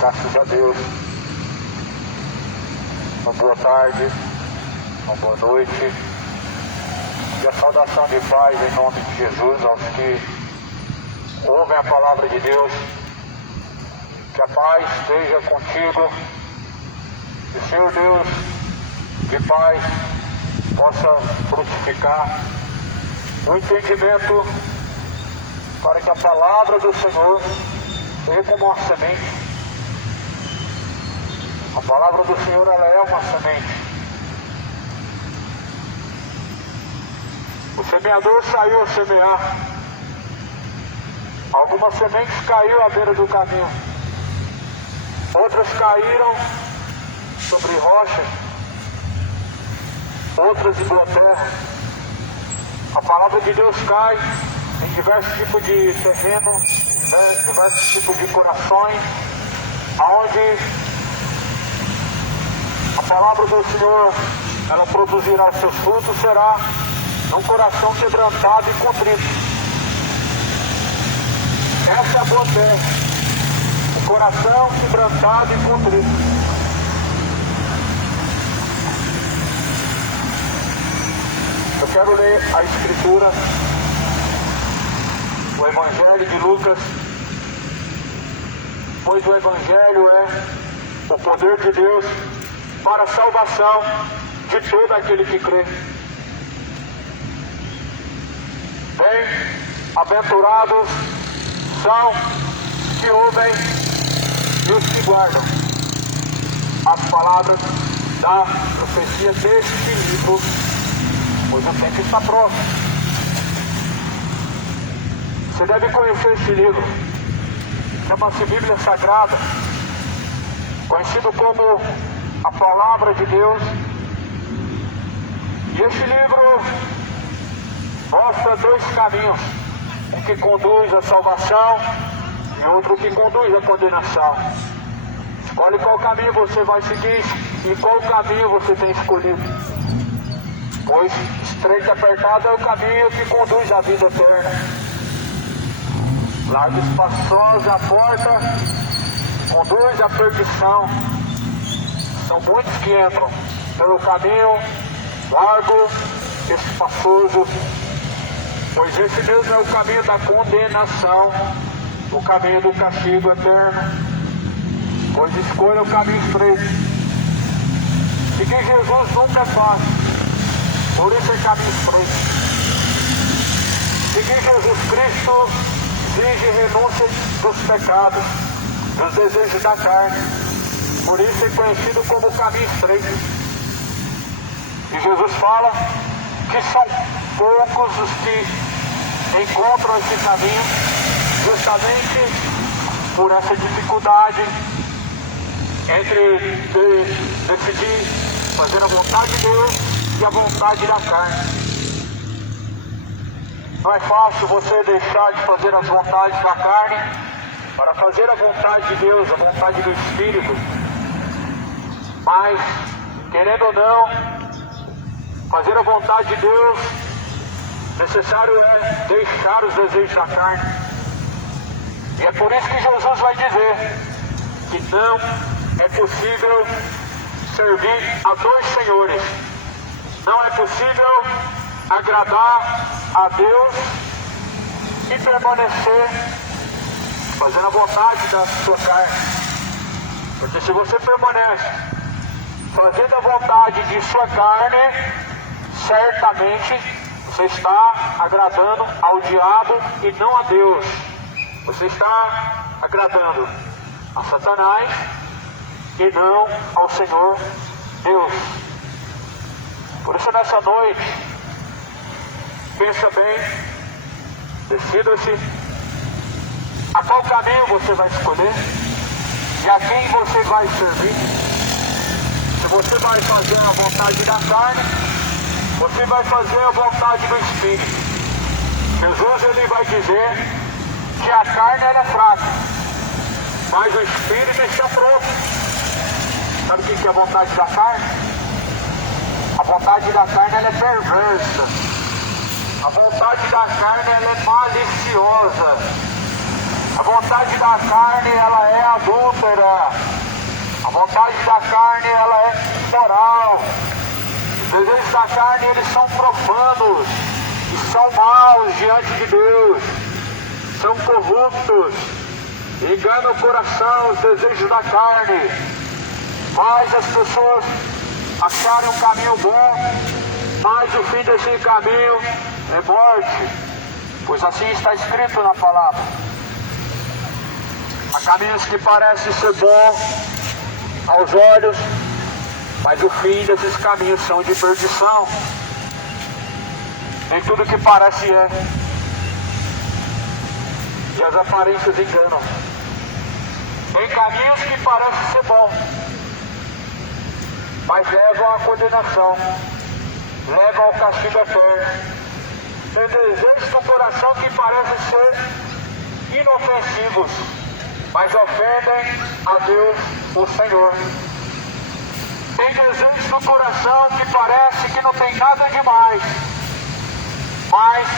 Graças a Deus. Uma boa tarde, uma boa noite. E a saudação de paz em nome de Jesus aos que ouvem a palavra de Deus. Que a paz esteja contigo. Que o Senhor Deus de paz possa frutificar o entendimento para que a palavra do Senhor seja como uma semente. A palavra do Senhor, ela é uma semente. O semeador saiu a semear. Algumas sementes caíram à beira do caminho. Outras caíram sobre rochas. Outras em boa terra. A palavra de Deus cai em diversos tipos de terreno, diversos tipos de corações, onde a palavra do Senhor, ela produzirá os seus frutos, será num coração quebrantado e contrito. Essa é a boa terra, o coração quebrantado e contrito. Eu quero ler a Escritura, o Evangelho de Lucas, pois o Evangelho é o poder de Deus para a salvação de todo aquele que crê. Bem-aventurados são os que ouvem e os que guardam as palavras da profecia deste livro, pois o tempo está próximo. Você deve conhecer esse livro. Chama-se Bíblia Sagrada, conhecido como a Palavra de Deus. E este livro mostra dois caminhos, um que conduz à salvação e outro que conduz à condenação. Escolhe qual caminho você vai seguir e qual caminho você tem escolhido. Pois estreito e apertado é o caminho que conduz à vida eterna. Larga e espaçosa a porta conduz à perdição. São muitos que entram pelo caminho largo e espaçoso, pois esse mesmo é o caminho da condenação, o caminho do castigo eterno. Pois escolha o caminho estreito. Seguir Jesus nunca é fácil. Por isso é caminho estreito. Seguir Jesus Cristo exige renúncia dos pecados, dos desejos da carne. Por isso é conhecido como o caminho estreito. E Jesus fala que são poucos os que encontram esse caminho, justamente por essa dificuldade entre decidir fazer a vontade de Deus e a vontade da carne. Não é fácil você deixar de fazer as vontades da carne para fazer a vontade de Deus, a vontade do Espírito. Mas, querendo ou não, fazer a vontade de Deus, necessário é deixar os desejos da carne. E é por isso que Jesus vai dizer que não é possível servir a dois senhores. Não é possível agradar a Deus e permanecer fazendo a vontade da sua carne. Porque se você permanece fazendo a vontade de sua carne, certamente você está agradando ao diabo e não a Deus. Você está agradando a Satanás e não ao Senhor Deus. Por isso nessa noite, pensa bem, decida-se a qual caminho você vai escolher e a quem você vai servir. Se você vai fazer a vontade da carne, você vai fazer a vontade do Espírito. Jesus, ele vai dizer que a carne ela é fraca, mas o Espírito está pronto. Sabe o que é a vontade da carne? A vontade da carne ela é perversa. A vontade da carne ela é maliciosa. A vontade da carne, ela é adúltera. A vontade da carne, ela é imoral. Os desejos da carne, eles são profanos e são maus diante de Deus. São corruptos. Enganam o coração, os desejos da carne. Faz as pessoas acharem um caminho bom, mas o fim desse caminho é morte. Pois assim está escrito na palavra. Há caminhos que parecem ser bons aos olhos, mas o fim desses caminhos são de perdição. Nem tudo que parece é. E as aparências enganam. Tem caminhos que parecem ser bons, mas levam à condenação, levam ao castigo eterno. Tem desejos do coração que parecem ser inofensivos, mas ofendem a Deus, o Senhor. Tem desejos do coração que parece que não tem nada demais, mas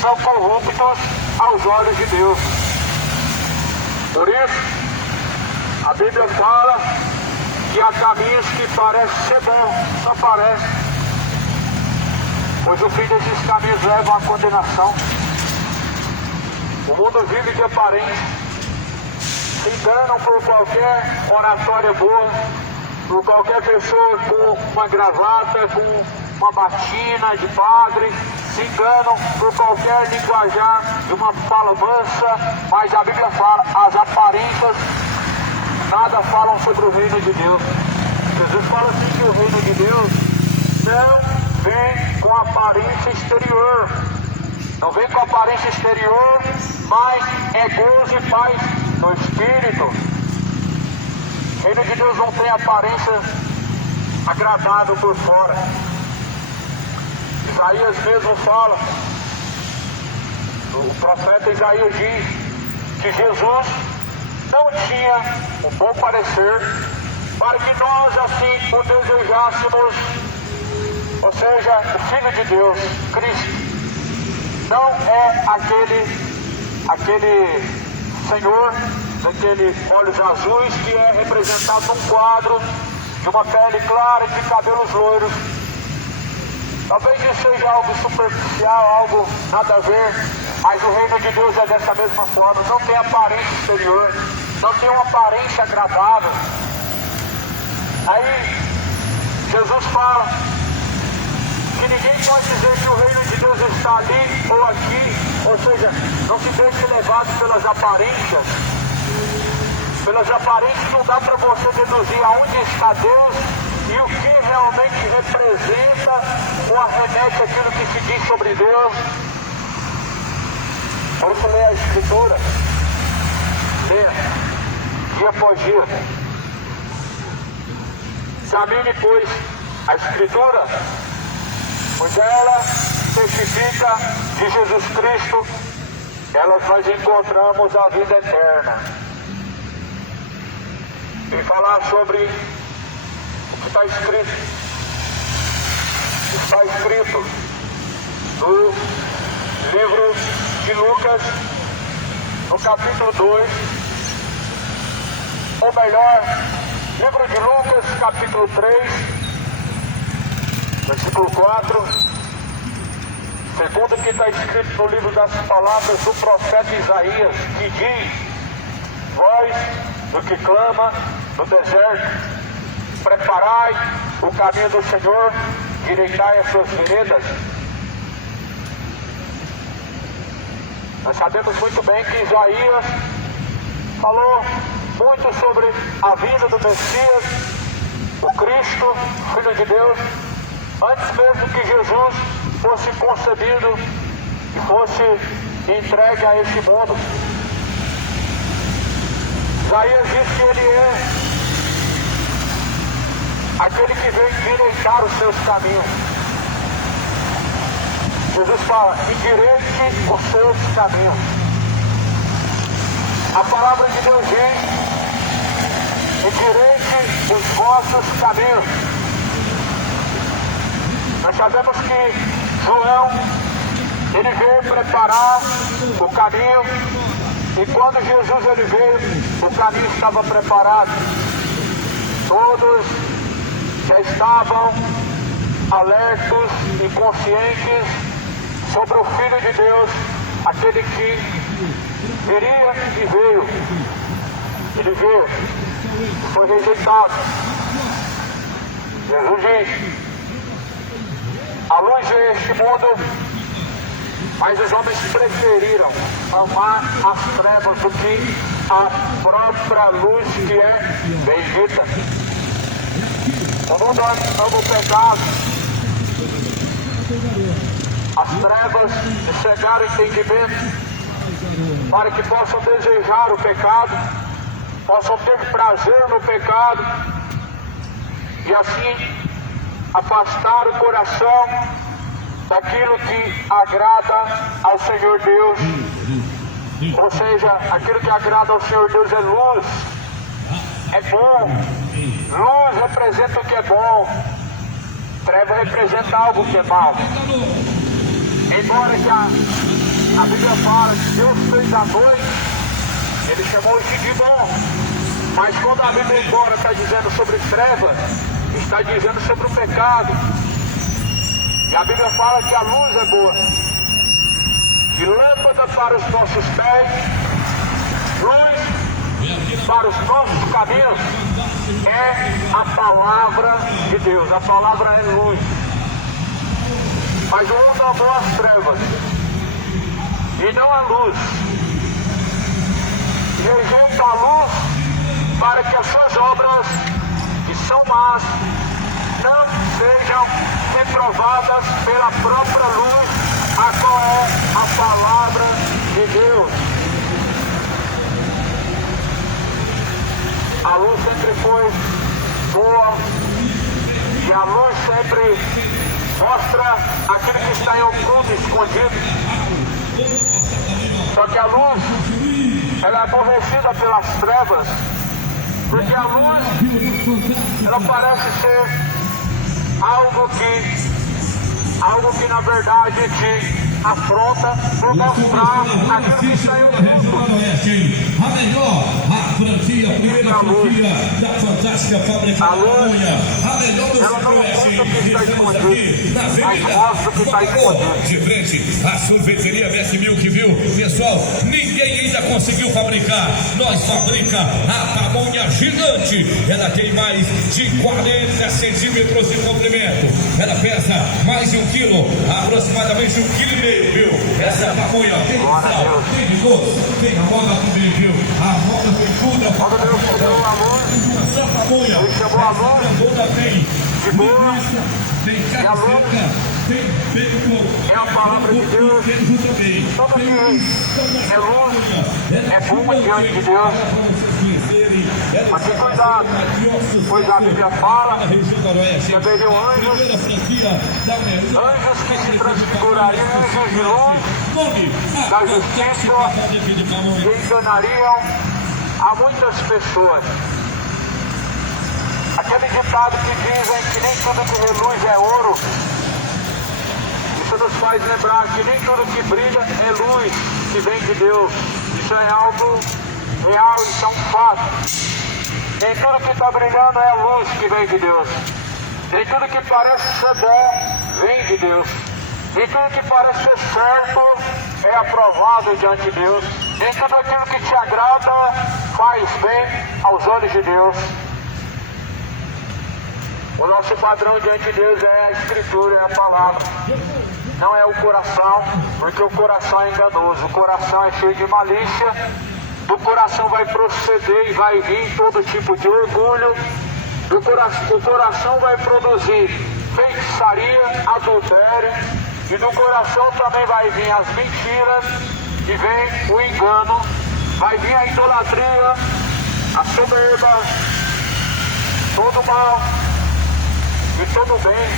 são corruptos aos olhos de Deus. Por isso, a Bíblia fala que há caminhos que parecem ser bons, só parecem, pois o fim desses caminhos leva à condenação. O mundo vive de aparência, se enganam por qualquer oratória boa, por qualquer pessoa com uma gravata, com uma batina de padre, se enganam por qualquer linguajar de uma fala mansa, mas a Bíblia fala, as aparências nada falam sobre o reino de Deus. Jesus fala assim que o reino de Deus não vem com aparência exterior. Não vem com aparência exterior, mas é gozo e paz no Espírito. O reino de Deus não tem aparência agradável por fora. Isaías mesmo fala, o profeta Isaías diz que Jesus não tinha um bom parecer para que nós assim o desejássemos, ou seja, o Filho de Deus, Cristo. Não é aquele Senhor daquele olhos azuis que é representado num quadro de uma pele clara e de cabelos loiros. Talvez isso seja algo superficial, algo nada a ver, mas o reino de Deus é dessa mesma forma. Não tem aparência exterior, não tem uma aparência agradável. Aí Jesus fala que ninguém pode dizer que o reino de Deus está ali ou aqui, ou seja, não se deixe levado pelas aparências. Pelas aparências não dá para você deduzir aonde está Deus e o que realmente representa ou arremete aquilo que se diz sobre Deus. Por isso leia a Escritura, leia, dia após dia. Examine, pois, a Escritura, pois ela testifica de Jesus Cristo, elas nós encontramos a vida eterna. E falar sobre o que está escrito. Está escrito no livro de Lucas, no capítulo 2, ou melhor, livro de Lucas, capítulo 3, versículo 4, segundo o que está escrito no livro das palavras do profeta Isaías, que diz: voz do que clama no deserto, preparai o caminho do Senhor, direitai as suas veredas. Nós sabemos muito bem que Isaías falou muito sobre a vinda do Messias, o Cristo, Filho de Deus, antes mesmo que Jesus fosse concebido e fosse entregue a esse mundo. Isaías diz que ele é aquele que vem direitar os seus caminhos. Jesus fala: endireite os seus caminhos. A palavra de Deus diz: endireite os vossos caminhos. Nós sabemos que João, ele veio preparar o caminho E quando Jesus ele veio, o caminho estava preparado. Todos já estavam alertos e conscientes sobre o Filho de Deus, aquele que viria e veio. Ele veio, foi rejeitado. Jesus diz: a luz veio a este mundo, mas os homens preferiram amar as trevas do que a própria luz que é bendita. O mundo ama o pecado. As trevas de cegar o entendimento para que possam desejar o pecado, possam ter prazer no pecado e assim afastar o coração daquilo que agrada ao Senhor Deus. Ou seja, aquilo que agrada ao Senhor Deus é luz, é bom. Luz representa o que é bom, treva representa algo que é mal. Embora que a Bíblia fala que Deus fez a noite, Ele chamou isso de bom. Mas quando a Bíblia embora está dizendo sobre trevas, está dizendo sobre o pecado. E a Bíblia fala que a luz é boa. E lâmpada para os nossos pés, luz para os nossos caminhos, é a palavra de Deus. A palavra é luz. Mas o mundo amou as trevas e não a luz. Rejeita a luz para que as suas obras, que são más, não sejam reprovadas pela própria luz, a qual é a palavra de Deus. A luz sempre foi boa e a luz sempre mostra aquilo que está em oculto, escondido. Só que a luz, ela é aborrecida pelas trevas, porque a luz, ela parece ser algo que na verdade te afronta por mostrar aquilo que está em oculto. A melhor, a franquia, a primeira franquia da fantástica fábrica da Pamonha. A melhor do Centro-Oeste. Estamos aqui na Avenida de frente à sorveteria Mestre Milk, viu? Pessoal, ninguém ainda conseguiu fabricar. Nós fabrica a pamonha gigante. Ela tem mais de 40 centímetros de comprimento. Ela pesa mais de 1 quilo, aproximadamente 1,5 kg, viu? Essa é a pamonha tem sal, tem de gosto, tem a moda também, viu? A moda tem tudo. Quando Deus criou a luz, Essa pamonha, Ele chamou a luz toda tem de boa. tem E a luz tem bacon, é a palavra de Deus. queijo também. Tudo que é luz é bom diante de Deus. Mas tem cuidado, pois a Bíblia fala que haveriam anjos que se transfigurariam, anjos de luz, da justiça, que enganariam a muitas pessoas. Aquele ditado que dizem que nem tudo que reluz é ouro, isso nos faz lembrar que nem tudo que brilha é luz que vem de Deus. Isso é algo real, isso é um fato. Nem tudo que está brilhando é a luz que vem de Deus. Nem tudo que parece ser bom vem de Deus. Nem tudo que parece ser certo é aprovado diante de Deus. Nem tudo aquilo que te agrada faz bem aos olhos de Deus. O nosso padrão diante de Deus é a Escritura, é a palavra. Não é o coração, porque o coração é enganoso. O coração é cheio de malícia. Do coração vai proceder e vai vir todo tipo de orgulho. O coração vai produzir feitiçaria, adultério. E do coração também vai vir as mentiras. E vem o engano. Vai vir a idolatria, a soberba, todo mal e todo bem.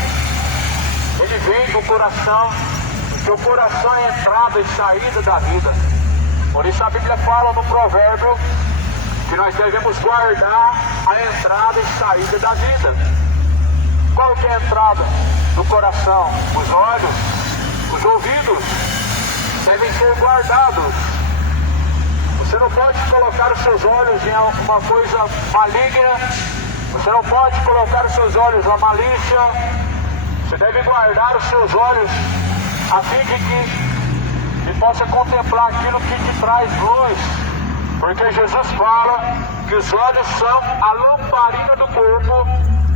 Ele vem do coração. Porque o coração é a entrada e saída da vida. Por isso a Bíblia fala no provérbio que nós devemos guardar a entrada e saída da vida. Qual que é a entrada do coração? Os olhos, os ouvidos devem ser guardados. Você pode colocar os seus olhos em alguma coisa maligna. Você não pode colocar os seus olhos na malícia. Você deve guardar os seus olhos a fim de que possa contemplar aquilo que te traz luz. Porque Jesus fala que os olhos são a lamparina do corpo,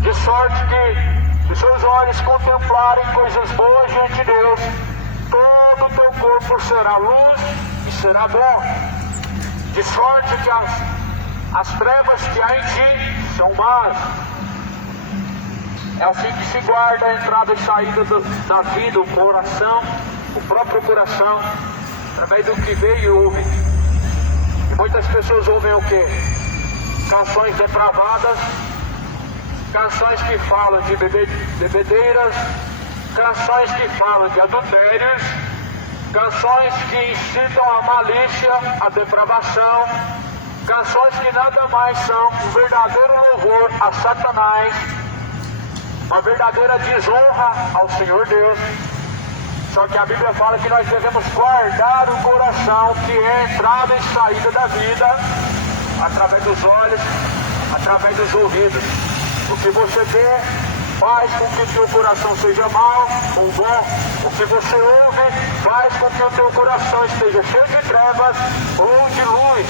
de sorte que os seus olhos contemplarem coisas boas diante de Deus, todo o teu corpo será luz e será bom. De sorte que as trevas que há em ti são más. É assim que se guarda a entrada e saída da vida, o coração, o próprio coração, através do que vê e ouve. E muitas pessoas ouvem o quê? Canções depravadas, canções que falam de bebedeiras, canções que falam de adultérios, canções que incitam a malícia, a depravação, canções que nada mais são um verdadeiro louvor a Satanás, uma verdadeira desonra ao Senhor Deus. Só que a Bíblia fala que nós devemos guardar o coração, que é a entrada e saída da vida, através dos olhos, através dos ouvidos. O que você vê faz com que o teu coração seja mau ou bom. O que você ouve faz com que o teu coração esteja cheio de trevas ou de luz.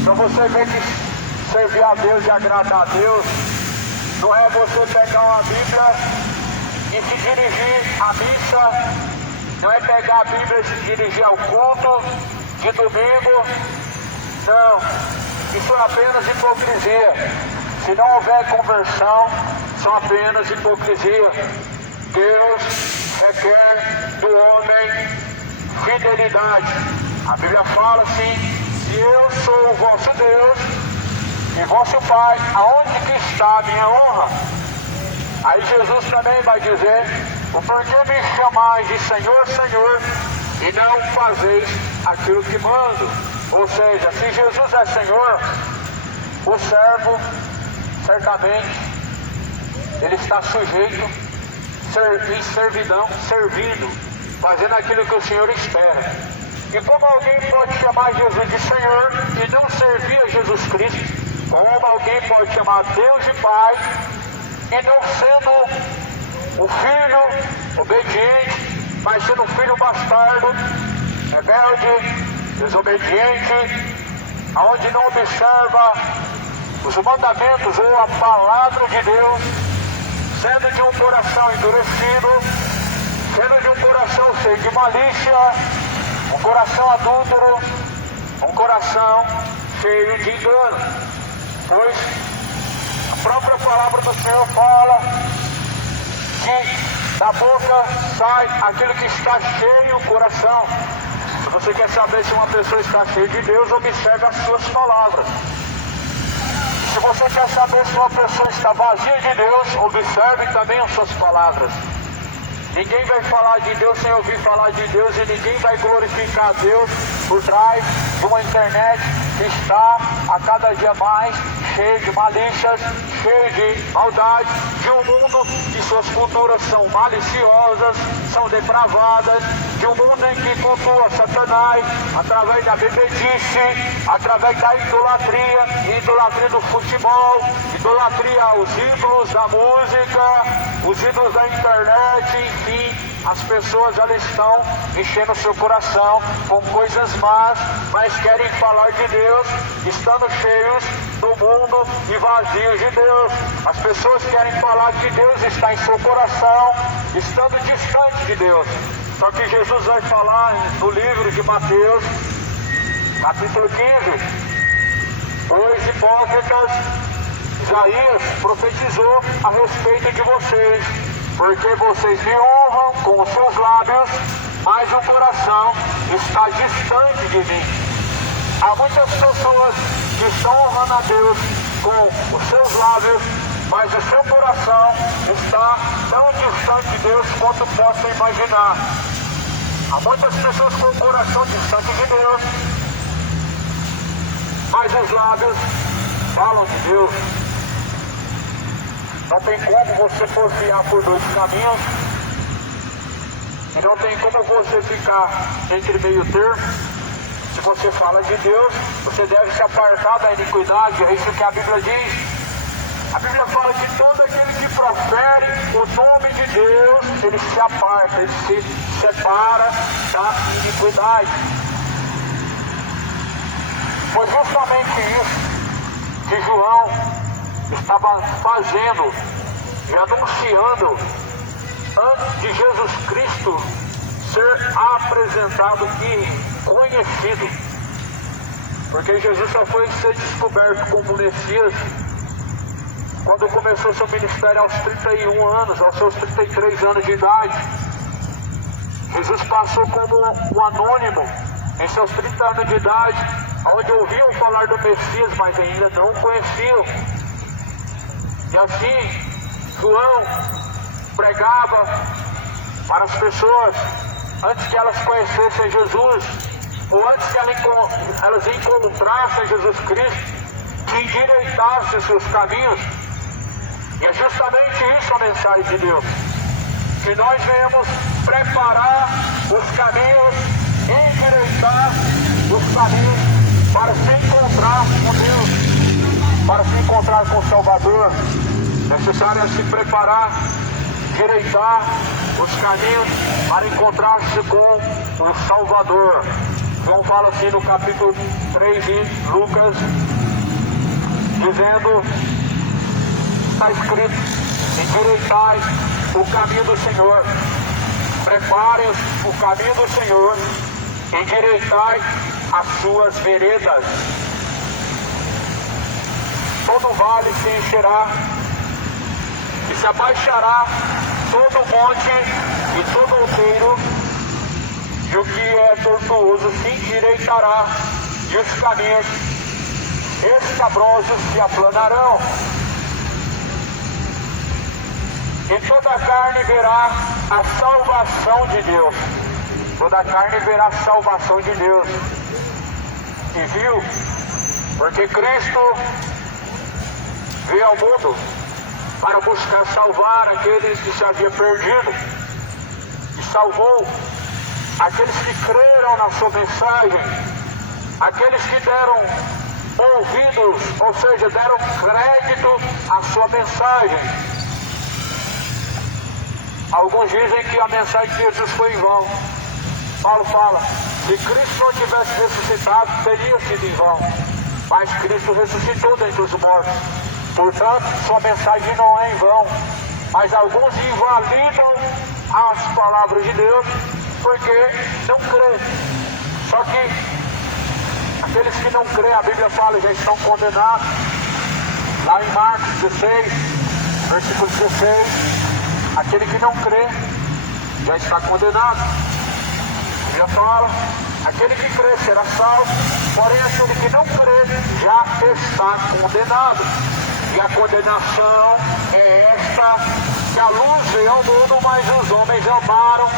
Então você vê que servir a Deus e agradar a Deus não é você pegar uma Bíblia e se dirigir à missa, não é pegar a Bíblia e se dirigir ao culto de domingo. Não, isso é apenas hipocrisia. Se não houver conversão, são apenas hipocrisia. Deus requer do homem fidelidade. A Bíblia fala assim: se eu sou o vosso Deus e vosso Pai, aonde que está a minha honra? Aí Jesus também vai dizer: o porquê me chamais de Senhor, Senhor, e não fazeis aquilo que mando? Ou seja, se Jesus é Senhor, o servo, certamente, ele está sujeito em servidão, servindo, fazendo aquilo que o Senhor espera. E como alguém pode chamar Jesus de Senhor e não servir a Jesus Cristo? Como alguém pode chamar Deus de Pai e não sendo o filho obediente, mas sendo um filho bastardo, rebelde, desobediente, aonde não observa os mandamentos ou a palavra de Deus, sendo de um coração endurecido, sendo de um coração cheio de malícia, um coração adúltero, um coração cheio de engano. Pois a própria palavra do Senhor fala que da boca sai aquilo que está cheio no coração. Se você quer saber se uma pessoa está cheia de Deus, observe as suas palavras. Se você quer saber se uma pessoa está vazia de Deus, observe também as suas palavras. Ninguém vai falar de Deus sem ouvir falar de Deus, e ninguém vai glorificar a Deus por trás de uma internet que está a cada dia mais cheio de malícias, cheio de maldade, de um mundo que suas culturas são maliciosas, são depravadas, de um mundo em que cultua Satanás através da bebedice, através da idolatria do futebol, idolatria aos ídolos da música, os ídolos da internet, enfim. As pessoas, elas estão enchendo o seu coração com coisas más, mas querem falar de Deus, estando cheios do mundo e vazios de Deus. As pessoas querem falar que Deus está em seu coração, estando distante de Deus. Só que Jesus vai falar no livro de Mateus, capítulo 15, os hipócritas, Isaías profetizou a respeito de vocês, porque vocês me honram com os seus lábios, mas o coração está distante de mim. Há muitas pessoas que estão honrando a Deus com os seus lábios, mas o seu coração está tão distante de Deus quanto possa imaginar. Há muitas pessoas com o coração distante de Deus, mas os lábios falam de Deus. Não tem como você porfiar por dois caminhos, e não tem como você ficar entre meio termo. Se você fala de Deus, você deve se apartar da iniquidade. É isso que a Bíblia diz. A Bíblia fala que todo aquele que profere o nome de Deus, ele se aparta, ele se separa da iniquidade. Foi justamente isso que João estava fazendo e anunciando antes de Jesus Cristo ser apresentado e conhecido. Porque Jesus só foi ser descoberto como Messias quando começou seu ministério aos 31 anos, aos seus 33 anos de idade. Jesus passou como um anônimo em seus 30 anos de idade, onde ouviam falar do Messias, mas ainda não o conheciam. E assim, João pregava para as pessoas, antes que elas conhecessem Jesus, ou antes que elas encontrassem Jesus Cristo, que endireitassem seus caminhos. E é justamente isso a mensagem de Deus, que nós venhamos preparar os caminhos, endireitar os caminhos para se encontrar com Deus, para se encontrar com o Salvador. Necessário é se preparar, endireitar os caminhos para encontrar-se com o Salvador. João fala assim no capítulo 3 de Lucas, dizendo: está escrito, endireitai o caminho do Senhor, preparem o caminho do Senhor, endireitai as suas veredas. Todo vale se encherá, e se abaixará todo monte e todo outeiro, e o que é tortuoso se endireitará, e os caminhos escabrosos se aplanarão. E toda a carne verá a salvação de Deus. Toda a carne verá a salvação de Deus. E viu? Porque Cristo veio ao mundo para buscar salvar aqueles que se haviam perdido. E salvou aqueles que creram na sua mensagem. Aqueles que deram ouvidos, ou seja, deram crédito à sua mensagem. Alguns dizem que a mensagem de Jesus foi em vão. Paulo fala, se Cristo não tivesse ressuscitado, teria sido em vão. Mas Cristo ressuscitou dentre os mortos. Portanto, sua mensagem não é em vão. Mas alguns invalidam as palavras de Deus porque não creem. Só que aqueles que não creem, a Bíblia fala, já estão condenados. Lá em Marcos 16, versículo 16. Aquele que não crê já está condenado. Já fala, aquele que crê será salvo, porém aquele que não crê já está condenado. E a condenação é esta, que a luz veio ao mundo, mas os homens amaram,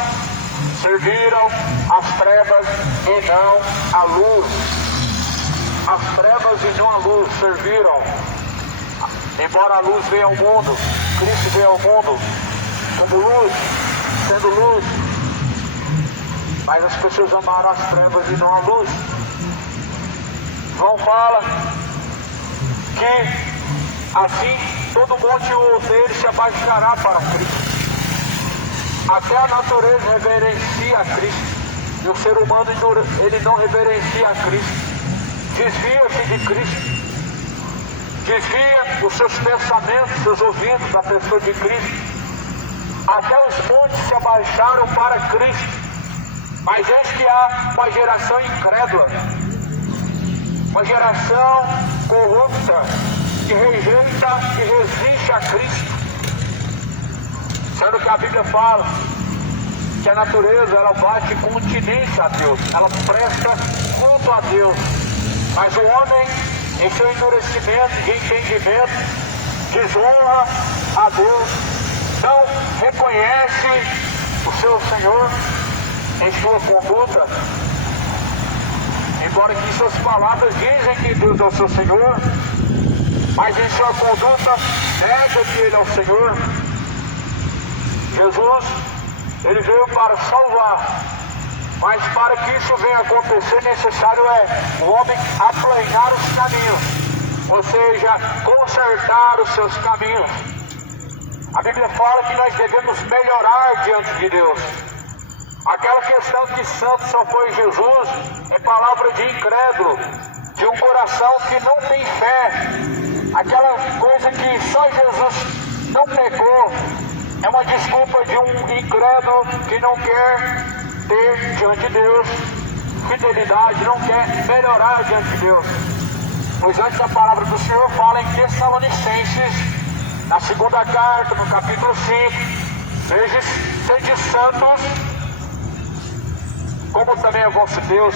serviram as trevas e não a luz. As trevas e não a luz serviram. Embora a luz veio ao mundo, Cristo veio ao mundo como luz, sendo luz, mas as pessoas amaram as trevas e não a luz. João fala que assim todo monte e outeiro se abaixará para Cristo. Até a natureza reverencia a Cristo, e o ser humano ele não reverencia a Cristo, desvia-se de Cristo, desvia os seus pensamentos, seus ouvidos da pessoa de Cristo. Até os montes se abaixaram para Cristo. Mas eis que há uma geração incrédula, uma geração corrupta, que rejeita e resiste a Cristo. Sendo que a Bíblia fala que a natureza ela bate continência a Deus, ela presta culto a Deus. Mas o homem, em seu endurecimento de entendimento, desonra a Deus, não reconhece o seu Senhor em sua conduta. Embora que suas palavras dizem que Deus é o seu Senhor, mas em sua conduta nega que Ele é o Senhor. Jesus, Ele veio para salvar Mas para que isso venha a acontecer, necessário o homem aplanar os caminhos, ou seja, consertar os seus caminhos. A Bíblia fala que nós devemos melhorar diante de Deus. Aquela questão que santo só foi Jesus é palavra de incrédulo, de um coração que não tem fé. Aquela coisa que só Jesus não pegou é uma desculpa de um incrédulo que não quer ter diante de Deus fidelidade, não quer melhorar diante de Deus. Pois antes a palavra do Senhor fala em Tessalonicenses, na segunda carta, no capítulo 5, sede santos, como também é vosso Deus.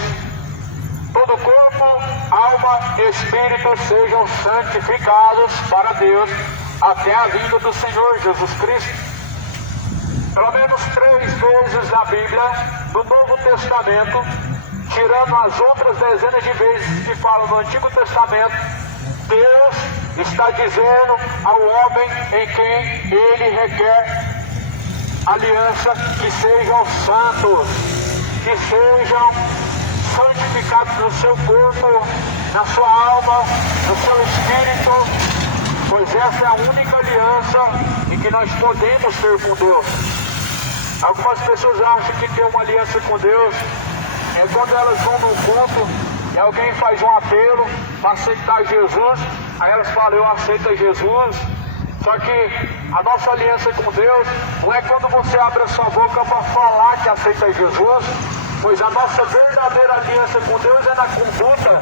Todo corpo, alma e espírito sejam santificados para Deus até a vinda do Senhor Jesus Cristo. Pelo menos 3 vezes na Bíblia, no Novo Testamento, tirando as outras dezenas de vezes que falam no Antigo Testamento, Deus está dizendo ao homem em quem Ele requer aliança que sejam santos, que sejam santificados no seu corpo, na sua alma, no seu espírito, pois essa é a única aliança em que nós podemos ter com Deus. Algumas pessoas acham que ter uma aliança com Deus é quando elas vão num culto e alguém faz um apelo para aceitar Jesus, aí elas falam, eu aceito Jesus. Só que a nossa aliança com Deus não é quando você abre a sua boca para falar que aceita Jesus, pois a nossa verdadeira aliança com Deus é na conduta.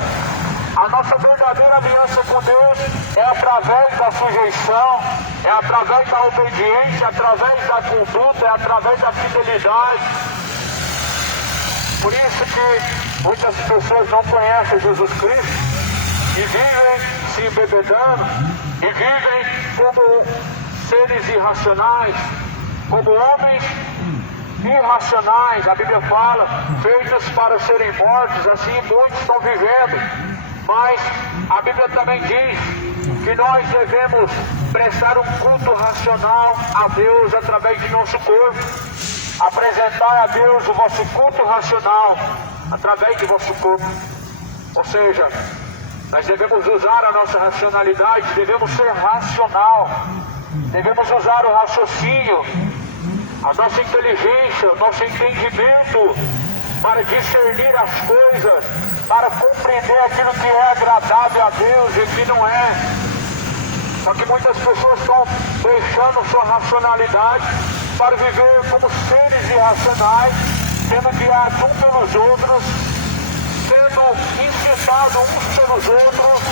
A nossa verdadeira aliança com Deus é através da sujeição, é através da obediência, é através da conduta, é através da fidelidade. Por isso que muitas pessoas não conhecem Jesus Cristo e vivem se embebedando, e vivem como seres irracionais, como homens irracionais. A Bíblia fala, feitos para serem mortos, assim muitos estão vivendo. Mas a Bíblia também diz que nós devemos prestar um culto racional a Deus através de nosso corpo. Apresentar a Deus o vosso culto racional através de vosso corpo. Ou seja, nós devemos usar a nossa racionalidade, devemos ser racional, devemos usar o raciocínio, a nossa inteligência, o nosso entendimento para discernir as coisas, para compreender aquilo que é agradável a Deus e o que não é. Só que muitas pessoas estão deixando sua racionalidade para viver como seres irracionais, sendo guiados uns pelos outros, sendo inquietados uns pelos outros.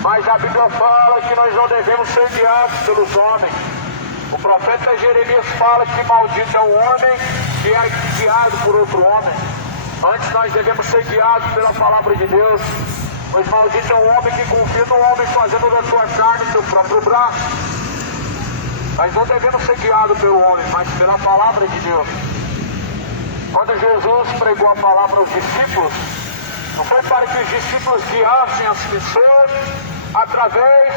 Mas a Bíblia fala que nós não devemos ser guiados pelos homens. O profeta Jeremias fala que maldito é o homem que é guiado por outro homem. Antes nós devemos ser guiados pela palavra de Deus, pois maldito é o homem que confia no homem fazendo da sua carne o seu próprio braço. Mas não devemos ser guiados pelo homem, mas pela palavra de Deus. Quando Jesus pregou a palavra aos discípulos, não foi para que os discípulos guiassem as pessoas através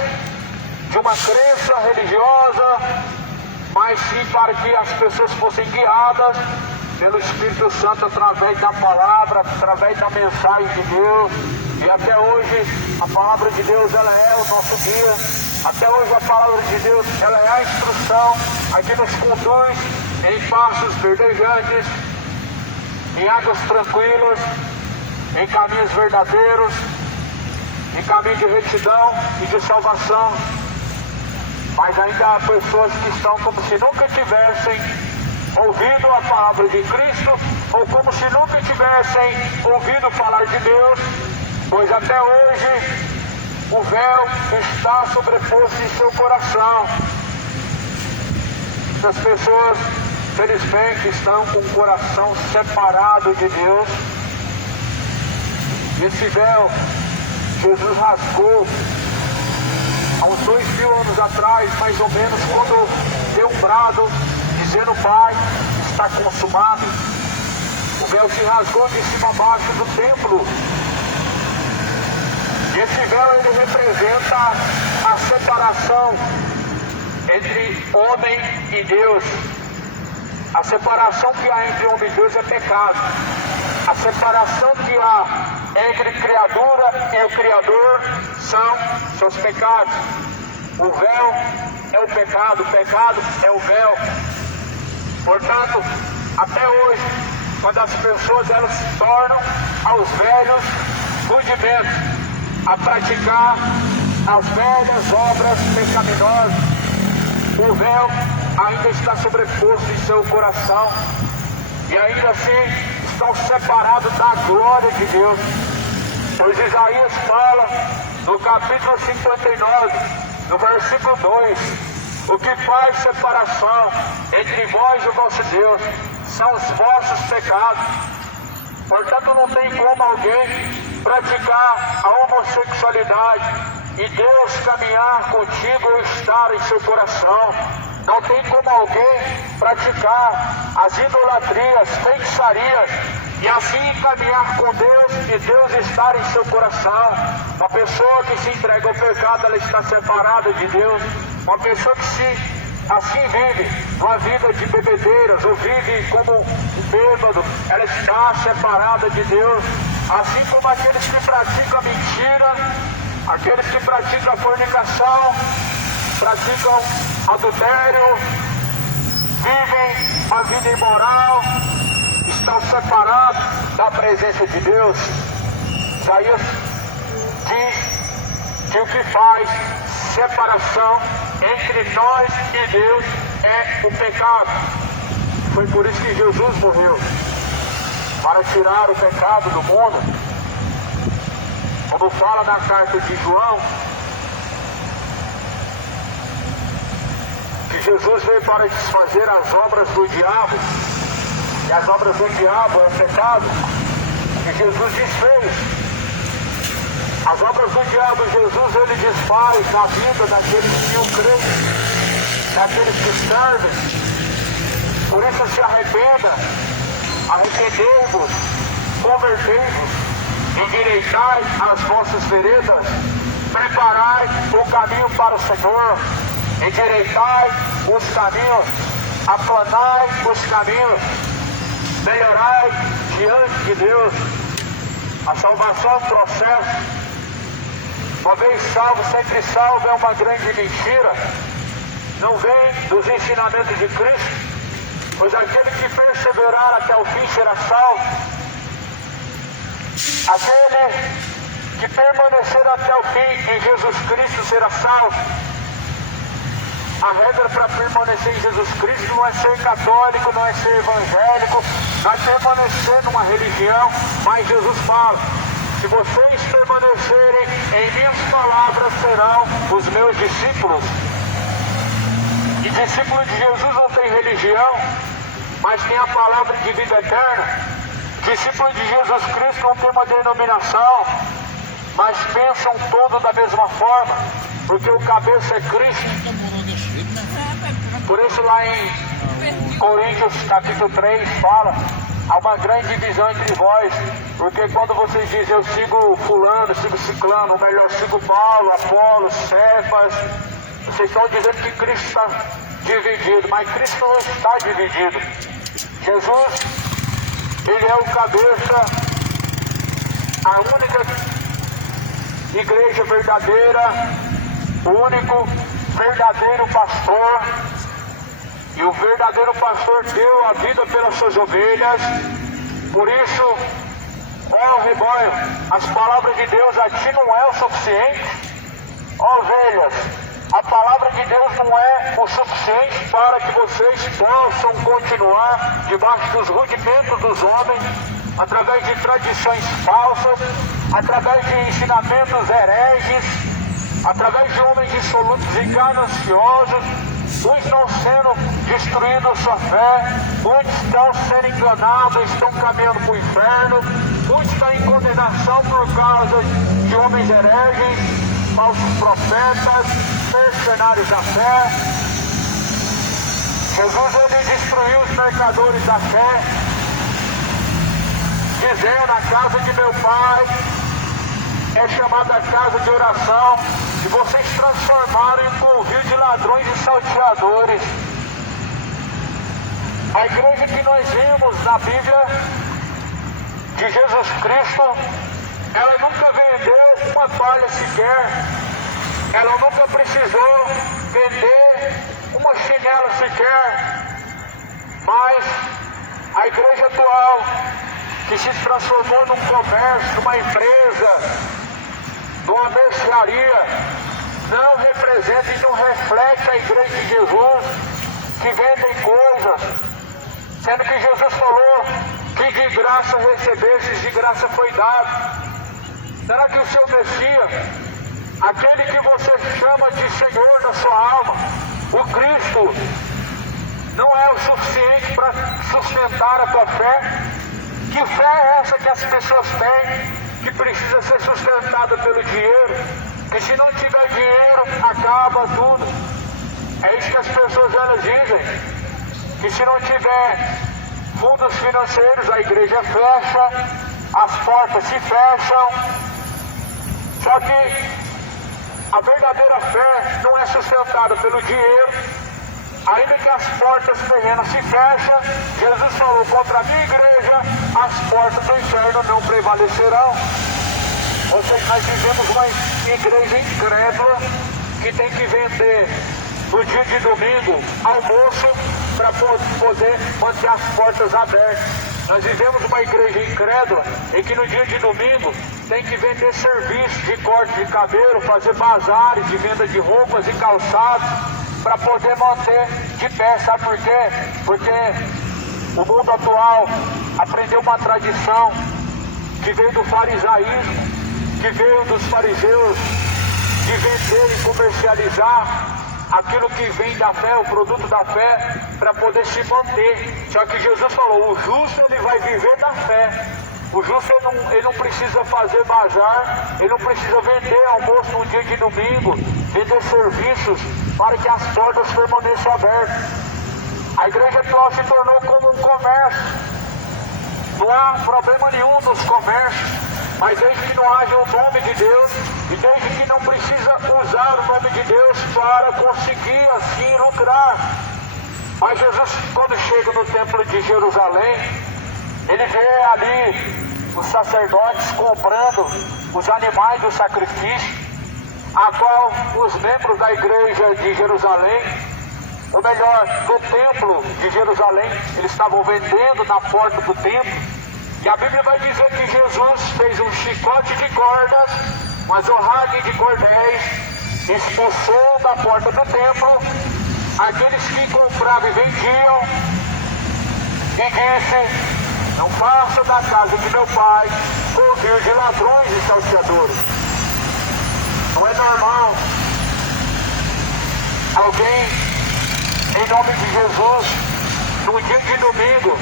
de uma crença religiosa, mas sim para que as pessoas fossem guiadas pelo Espírito Santo através da palavra, através da mensagem de Deus. E até hoje a palavra de Deus ela é o nosso guia. Até hoje a palavra de Deus ela é a instrução, a que nos conduz em passos verdejantes, em águas tranquilas, em caminhos verdadeiros, em caminho de retidão e de salvação. Mas ainda há pessoas que estão como se nunca tivessem ouvido a palavra de Cristo, ou como se nunca tivessem ouvido falar de Deus, pois até hoje o véu está sobreposto em seu coração. As pessoas, felizmente, estão com o coração separado de Deus. Esse véu, Jesus rasgou há uns 2000 anos atrás, mais ou menos, quando deu um brado, dizendo: Pai, está consumado. O véu se rasgou de cima a baixo do templo. E esse véu, ele representa a separação entre homem e Deus. A separação que há entre homem e Deus é pecado. A separação que há entre criatura e o Criador são seus pecados. O véu é o pecado é o véu. Portanto, até hoje, quando as pessoas elas se tornam aos velhos rudimentos, a praticar as velhas obras pecaminosas, o véu ainda está sobreposto em seu coração e ainda assim estão separados da glória de Deus. Pois Isaías fala no capítulo 59, no versículo 2, o que faz separação entre vós e o vosso Deus são os vossos pecados. Portanto, não tem como alguém praticar a homossexualidade e Deus caminhar contigo ou estar em seu coração. Não tem como alguém praticar as idolatrias, feitiçarias e assim caminhar com Deus e Deus estar em seu coração. Uma pessoa que se entrega ao pecado, ela está separada de Deus. Uma pessoa que assim vive uma vida de bebedeiras ou vive como um bêbado, ela está separada de Deus. Assim como aqueles que praticam mentira, aqueles que praticam fornicação, praticam adultério, vivem uma vida imoral, estão separados da presença de Deus. Isaías diz que o que faz separação entre nós e Deus é o pecado. Foi por isso que Jesus morreu, para tirar o pecado do mundo. Como fala na carta de João, que Jesus veio para desfazer as obras do diabo, e as obras do diabo é o pecado, que Jesus desfez. As obras do diabo, Jesus, ele desfaz na vida daqueles que o creem, daqueles que servem. Por isso se arrependa, arrependei-vos, convertei-vos, endireitai as vossas veredas, preparai o caminho para o Senhor, endireitai os caminhos, aplanai os caminhos, melhorai diante de Deus. A salvação é um processo. Uma vez salvo, sempre salvo é uma grande mentira. Não vem dos ensinamentos de Cristo, pois aquele que perseverar até o fim será salvo. Aquele que permanecer até o fim em Jesus Cristo será salvo. A regra para permanecer em Jesus Cristo não é ser católico, não é ser evangélico, não é permanecer numa religião, mas Jesus fala: se vocês permanecerem em minhas palavras, serão os meus discípulos. E discípulo de Jesus não tem religião, mas tem a palavra de vida eterna. Discípulo de Jesus Cristo não tem uma denominação, mas pensam todos da mesma forma, porque o cabeça é Cristo. Por isso lá em Coríntios capítulo 3 fala: há uma grande divisão entre vós, porque quando vocês dizem eu sigo fulano, sigo ciclano, ou melhor, sigo Paulo, Apolo, Cefas, vocês estão dizendo que Cristo está dividido, mas Cristo não está dividido. Jesus, ele é o cabeça, a única igreja verdadeira, o único verdadeiro pastor. E o verdadeiro pastor deu a vida pelas suas ovelhas. Por isso, ó rebanho, as palavras de Deus a ti não é o suficiente. Ó ovelhas, a palavra de Deus não é o suficiente para que vocês possam continuar debaixo dos rudimentos dos homens, através de tradições falsas, através de ensinamentos hereges, através de homens dissolutos e gananciosos. Muitos estão sendo destruindo sua fé, muitos estão sendo enganados, estão caminhando para o inferno, muitos estão em condenação por causa de homens hereges, falsos profetas, mercenários da fé. Jesus, ele destruiu os mercadores da fé, dizendo: a casa de meu Pai é chamada casa de oração, e vocês transformaram em covil de ladrões e salteadores. A igreja que nós vimos na Bíblia de Jesus Cristo, ela nunca vendeu uma palha sequer, ela nunca precisou vender uma chinela sequer, mas a igreja atual, que se transformou num comércio, numa empresa, numa mercearia, não representa e não reflete a igreja de Jesus, que vendem coisas, sendo que Jesus falou que de graça recebestes, de graça foi dado. Será que o seu Messias, aquele que você chama de Senhor da sua alma, o Cristo, não é o suficiente para sustentar a tua fé? Que fé é essa que as pessoas têm, que precisa ser sustentada pelo dinheiro? Que se não tiver dinheiro, acaba tudo. É isso que as pessoas elas dizem, que se não tiver fundos financeiros, a igreja fecha, as portas se fecham. Só que a verdadeira fé não é sustentada pelo dinheiro. Ainda que as portas terrenas se fecham, Jesus falou: contra a minha igreja, as portas do inferno não prevalecerão. Ou seja, nós vivemos uma igreja incrédula que tem que vender no dia de domingo almoço para poder manter as portas abertas. Nós vivemos uma igreja incrédula em que no dia de domingo tem que vender serviços de corte de cabelo, fazer bazares de venda de roupas e calçados para poder manter de pé. Sabe por quê? Porque o mundo atual aprendeu uma tradição que veio do farisaísmo, que veio dos fariseus, de vender e comercializar aquilo que vem da fé, o produto da fé, para poder se manter. Só que Jesus falou: o justo ele vai viver da fé. O justo ele não precisa fazer bazar, ele não precisa vender almoço no dia de domingo, vender serviços para que as portas permaneçam abertas. A igreja atual se tornou como um comércio. Não há problema nenhum nos comércios, mas desde que não haja o nome de Deus e desde que não precisa usar o nome de Deus para conseguir assim lucrar. Mas Jesus, quando chega no templo de Jerusalém, ele vê ali os sacerdotes comprando os animais do sacrifício, a qual os membros da igreja de Jerusalém, ou melhor, do templo de Jerusalém, eles estavam vendendo na porta do templo. E a Bíblia vai dizer que Jesus fez um chicote de cordas, um azorrague de cordéis, expulsou da porta do templo aqueles que compravam e vendiam, e disse: não faça da casa de meu pai ouvir de ladrões e salteadores. Não é normal alguém, em nome de Jesus, no dia de domingo,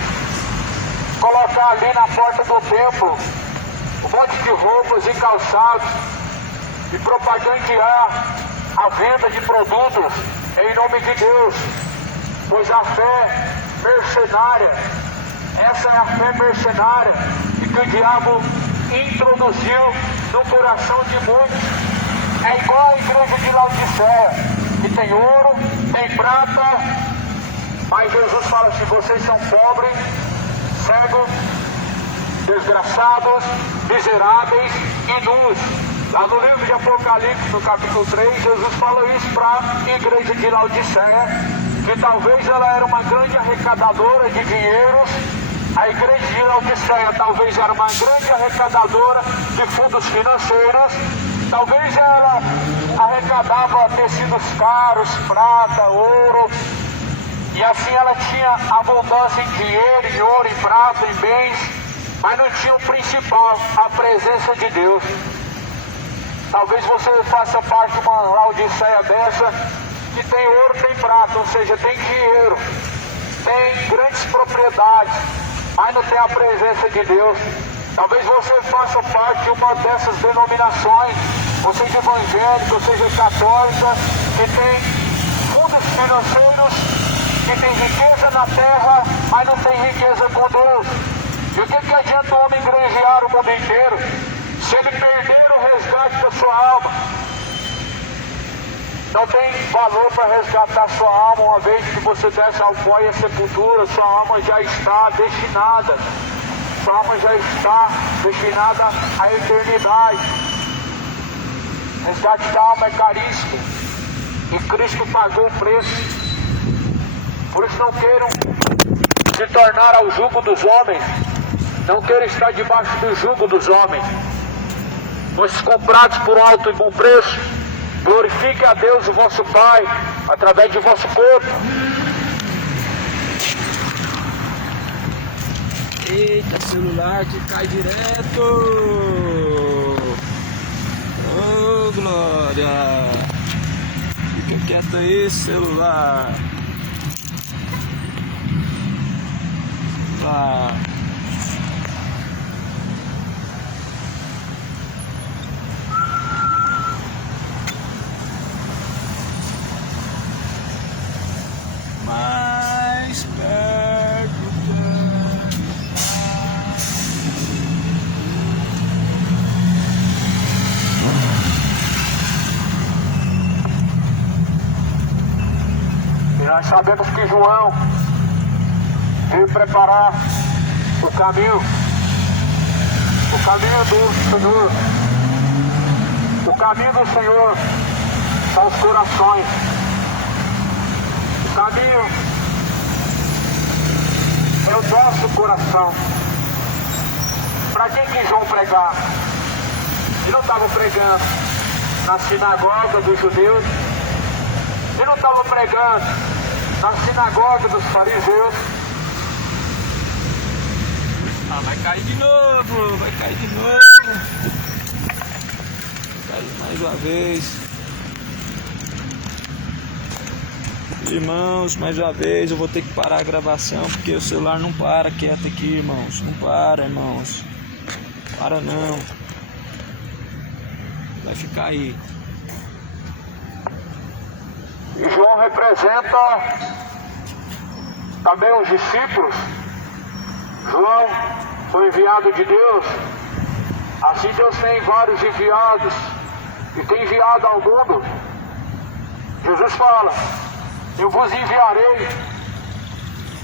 colocar ali na porta do templo um monte de roupas e calçados e propagandear a venda de produtos em nome de Deus, pois a fé mercenária, essa é a fé mercenária que o diabo introduziu no coração de muitos. É igual a igreja de Laodiceia, que tem ouro, tem prata, mas Jesus fala assim: vocês são pobres, cegos, desgraçados, miseráveis e nus. Lá no livro de Apocalipse, no capítulo 3, Jesus fala isso para a igreja de Laodiceia, que talvez ela era uma grande arrecadadora de dinheiros. A igreja de Laodiceia talvez era uma grande arrecadadora de fundos financeiros. Talvez ela arrecadava tecidos caros, prata, ouro, e assim ela tinha abundância em dinheiro, em ouro, em prata, em bens, mas não tinha o principal, a presença de Deus. Talvez você faça parte de uma Laodiceia dessa, que tem ouro, tem prata, ou seja, tem dinheiro, tem grandes propriedades, mas não tem a presença de Deus. Talvez você faça parte de uma dessas denominações, ou seja evangélica, ou seja católica, que tem fundos financeiros, que tem riqueza na terra, mas não tem riqueza com Deus. E o que adianta o homem granjear o mundo inteiro, se ele perder o resgate da sua alma? não tem valor para resgatar sua alma. Uma vez que você desce ao pó e à sepultura, sua alma já está destinada. Sua alma já está destinada à eternidade. Resgate da alma é caríssimo. E Cristo pagou o preço. Por isso não queiram se tornar ao jugo dos homens. Não queiram estar debaixo do jugo dos homens. Pois comprados por alto e bom preço, glorifique a Deus, o vosso Pai, através de vosso corpo. Eita, celular que cai direto. Oh, glória. Fica quieto aí, celular. Lá. Mais perto. E nós sabemos que João veio preparar o caminho do Senhor. O caminho do Senhor são os corações. O caminho é o nosso coração. Para quem que João pregar? Ele não estava pregando na sinagoga dos judeus. Ele não estava pregando na sinagoga dos fariseus. Ah, vai cair de novo, vai cair de novo. Cai mais uma vez. Irmãos, mais uma vez eu vou ter que parar a gravação porque o celular não para quieto aqui, irmãos. Não para, irmãos. Para não. Vai ficar aí. E João representa também os discípulos. João foi enviado de Deus. Assim Deus tem vários enviados e tem enviado ao mundo. Jesus fala: eu vos enviarei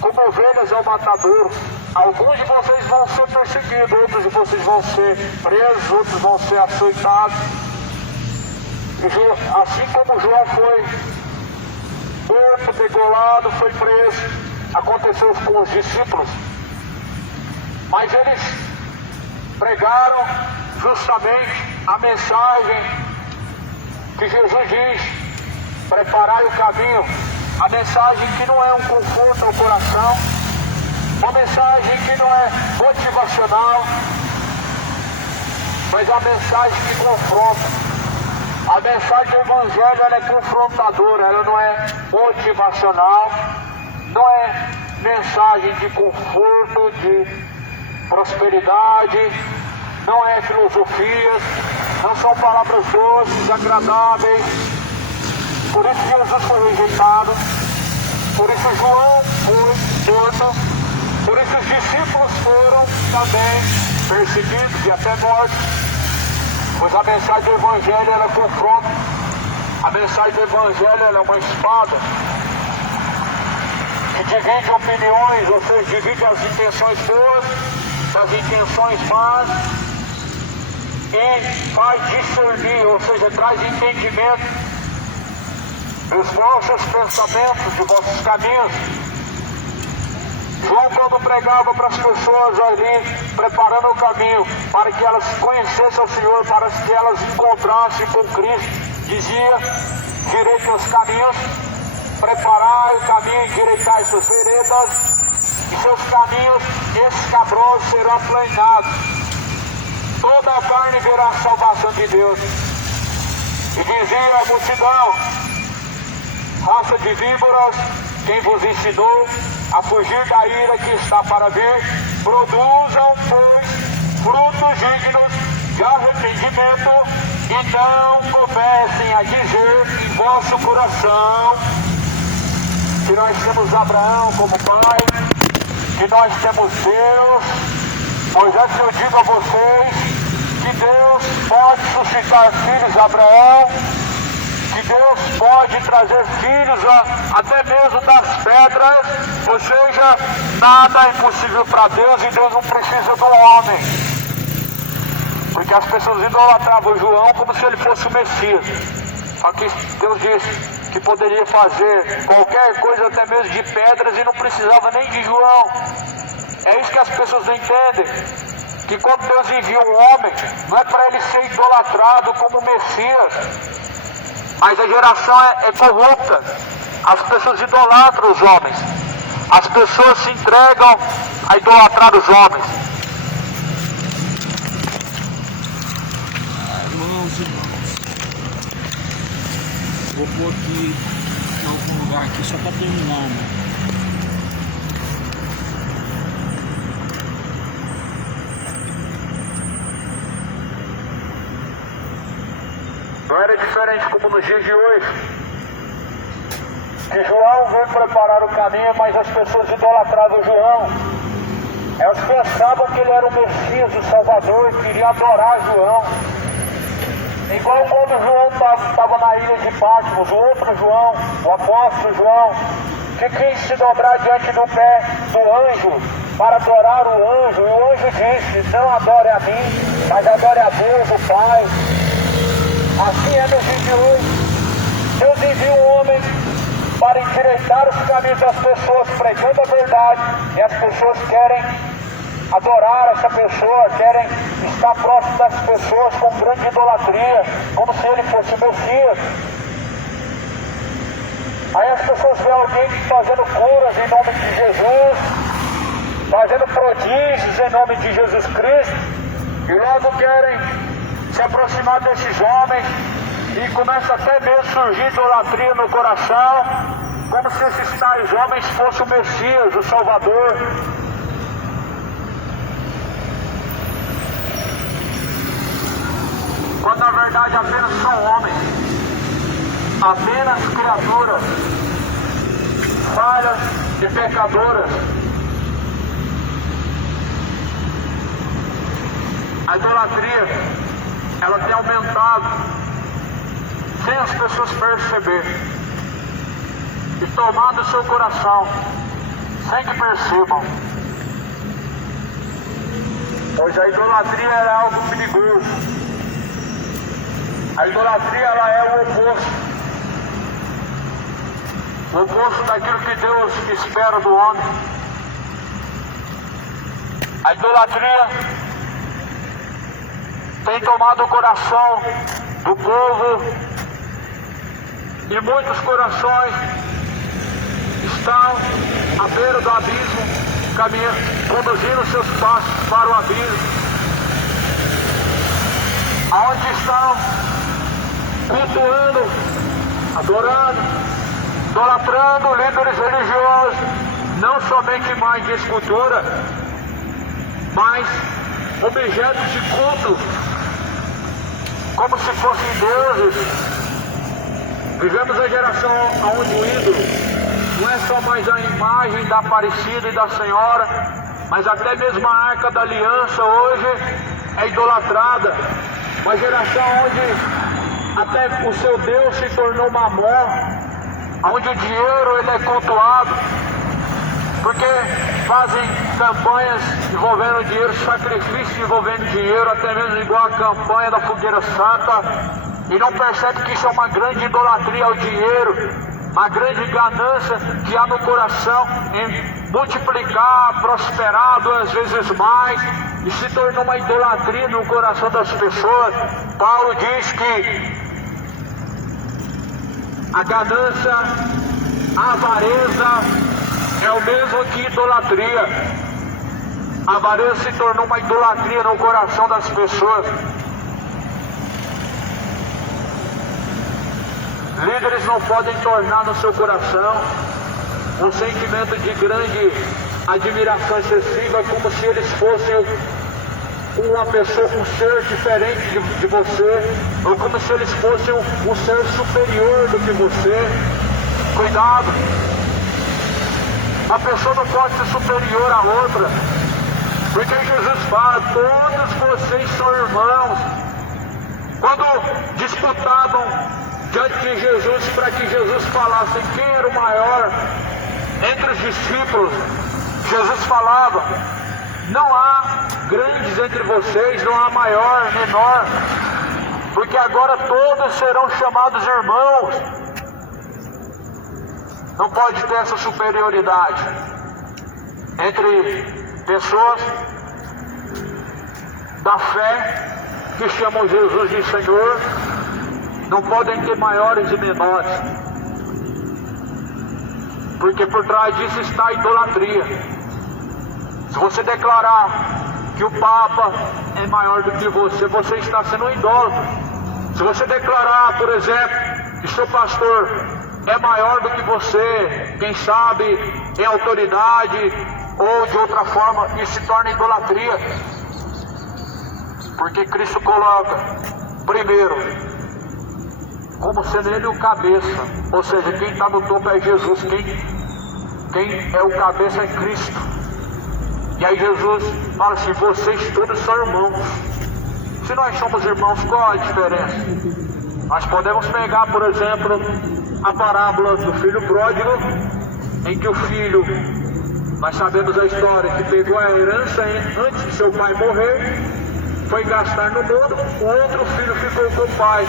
como ovelhas ao matador. Alguns de vocês vão ser perseguidos, outros de vocês vão ser presos, outros vão ser açoitados. Assim como João foi morto, degolado, foi preso, aconteceu com os discípulos. Mas eles pregaram justamente a mensagem que Jesus diz: preparai o caminho. A mensagem que não é um conforto ao coração, uma mensagem que não é motivacional, mas a mensagem que confronta. A mensagem do Evangelho, ela é confrontadora, ela não é motivacional, não é mensagem de conforto, de prosperidade, não é filosofias, não são palavras doces, agradáveis. Por isso Jesus foi rejeitado, por isso João foi morto, por isso os discípulos foram também perseguidos e até mortos. Pois a mensagem do Evangelho, ela confronta. A mensagem do Evangelho, ela é uma espada que divide opiniões, ou seja, divide as intenções boas das intenções más e faz discernir, ou seja, traz entendimento dos vossos pensamentos, de vossos caminhos. João, quando pregava para as pessoas ali, preparando o caminho para que elas conhecessem o Senhor, para que elas encontrassem com Cristo, dizia: direite os caminhos, preparai o caminho, endireitai suas veredas, e seus caminhos escabrosos serão aplainados. Toda a carne verá a salvação de Deus. E dizia a multidão: raça de víboras, quem vos ensinou a fugir da ira que está para vir? Produzam, pois, frutos dignos de arrependimento, e não comecem a dizer em vosso coração que nós temos Abraão como pai, que nós temos Deus. Pois antes eu digo a vocês que Deus pode suscitar filhos a Abraão, que Deus pode trazer filhos até mesmo das pedras, ou seja, nada é impossível para Deus e Deus não precisa do homem. Porque as pessoas idolatravam João como se ele fosse o Messias. Só que Deus disse que poderia fazer qualquer coisa até mesmo de pedras e não precisava nem de João. É isso que as pessoas não entendem. Que quando Deus envia um homem, não é para ele ser idolatrado como Messias. Mas a geração é corrupta. As pessoas idolatram os homens. As pessoas se entregam a idolatrar os homens. Irmãos, vou pôr aqui em algum lugar aqui só para terminar, né? Não era diferente como nos dias de hoje. Que João veio preparar o caminho, mas as pessoas idolatravam João. Elas pensavam que ele era o Messias, o Salvador, e queriam adorar João. Igual quando João estava na ilha de Patmos, o outro João, o apóstolo João, que quis se dobrar diante do pé do anjo para adorar o anjo. E o anjo disse: não adore a mim, mas adore a Deus, o Pai. Assim é no dia de hoje. Deus envia um homem para endireitar os caminhos das pessoas, pregando a verdade, e as pessoas querem adorar essa pessoa, querem estar próximo das pessoas com grande idolatria, como se ele fosse o Messias. Aí as pessoas veem alguém fazendo curas em nome de Jesus, fazendo prodígios em nome de Jesus Cristo, e logo querem se aproximar desses homens, e começa até mesmo a surgir idolatria no coração, como se esses tais homens fossem o Messias, o Salvador. Quando na verdade apenas são homens, apenas criaturas, falhas e pecadoras. A idolatria, ela tem aumentado sem as pessoas perceberem e tomado o seu coração sem que percebam, pois a idolatria é algo perigoso. A idolatria, ela é o oposto daquilo que Deus espera do homem. A idolatria tem tomado o coração do povo, e muitos corações estão à beira do abismo, caminhando, conduzindo seus passos para o abismo, aonde estão cultuando, adorando, idolatrando líderes religiosos, não somente imagens de escultura, mas objetos de culto, como se fossem deuses. Vivemos a geração onde o ídolo não é só mais a imagem da Aparecida e da Senhora, mas até mesmo a Arca da Aliança hoje é idolatrada. Uma geração onde até o seu Deus se tornou Mamon, onde o dinheiro ele é cultuado, porque fazem campanhas envolvendo dinheiro, sacrifícios envolvendo dinheiro, até mesmo igual a campanha da Fogueira Santa, e não percebe que isso é uma grande idolatria ao dinheiro, uma grande ganância que há no coração em multiplicar, prosperar 2 vezes mais, e se tornou uma idolatria no coração das pessoas. Paulo diz que a ganância, a avareza é o mesmo que idolatria. A avareza se tornou uma idolatria no coração das pessoas. Líderes não podem tornar no seu coração um sentimento de grande admiração excessiva, como se eles fossem uma pessoa, um ser diferente de você, ou como se eles fossem um ser superior do que você. Cuidado! A pessoa não pode ser superior a outra, porque Jesus fala: todos vocês são irmãos. Quando disputavam diante de Jesus, para que Jesus falasse quem era o maior entre os discípulos. Jesus falava: não há grandes entre vocês, não há maior, menor, porque agora todos serão chamados irmãos. Não pode ter essa superioridade entre pessoas da fé que chamam Jesus de Senhor. Não podem ter maiores e menores, porque por trás disso está a idolatria. Se você declarar que o Papa é maior do que você está sendo um idólatra. Se você declarar, por exemplo, que seu pastor é maior do que você, quem sabe em autoridade ou de outra forma, isso se torna idolatria. Porque Cristo coloca, primeiro, como sendo ele o cabeça, ou seja, quem está no topo é Jesus, quem é o cabeça é Cristo. E aí Jesus fala assim: vocês todos são irmãos. Se nós somos irmãos, qual a diferença? Nós podemos pegar, por exemplo, a parábola do filho pródigo, em que o filho, nós sabemos a história, que pegou a herança antes de seu pai morrer, foi gastar no mundo, o outro filho ficou com o pai.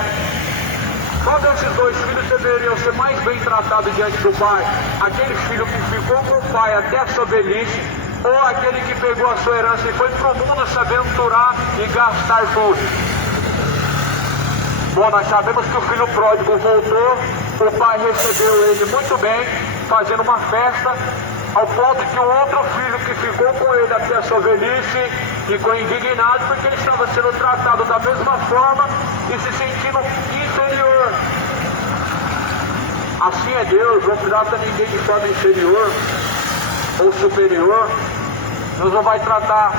Qual desses dois filhos deveriam ser mais bem tratados diante do pai? Aquele filho que ficou com o pai até a sua velhice, ou aquele que pegou a sua herança e foi para o mundo se aventurar e gastar tudo? Bom, nós sabemos que o filho pródigo voltou, o pai recebeu ele muito bem, fazendo uma festa, ao ponto que o outro filho que ficou com ele até a sua velhice ficou indignado porque ele estava sendo tratado da mesma forma e se sentindo inferior. Assim é Deus, não trata ninguém de forma inferior ou superior. Deus não vai tratar